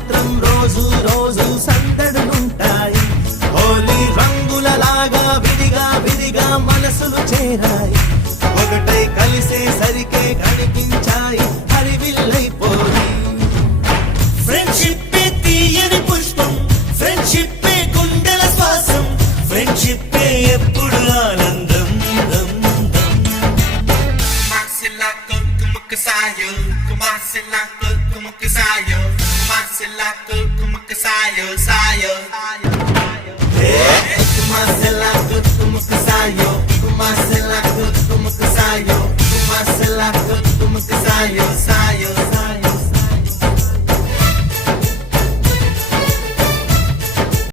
మాత్రం రోజు రోజు సందడులుంటాయి. హోలీ రంగులలాగా విడిగా విడిగా మనసులు చేరాయి. ఒకటై కలిసేసరికే కనిపించాయి హరివిల్లైపోయి. ఫ్రెండ్షిప్ తీయని పుష్పం, ఫ్రెండ్షిప్ గుండెల శ్వాసం, ఫ్రెండ్షిప్ ఎప్పుడు ఆనందం. Marcelaco, como que saiu? Marcelaco, como que saiu? Marcelaco, como que saiu? Saiu. Marcelaco, como que saiu? Marcelaco, como que saiu? Marcelaco, como que saiu?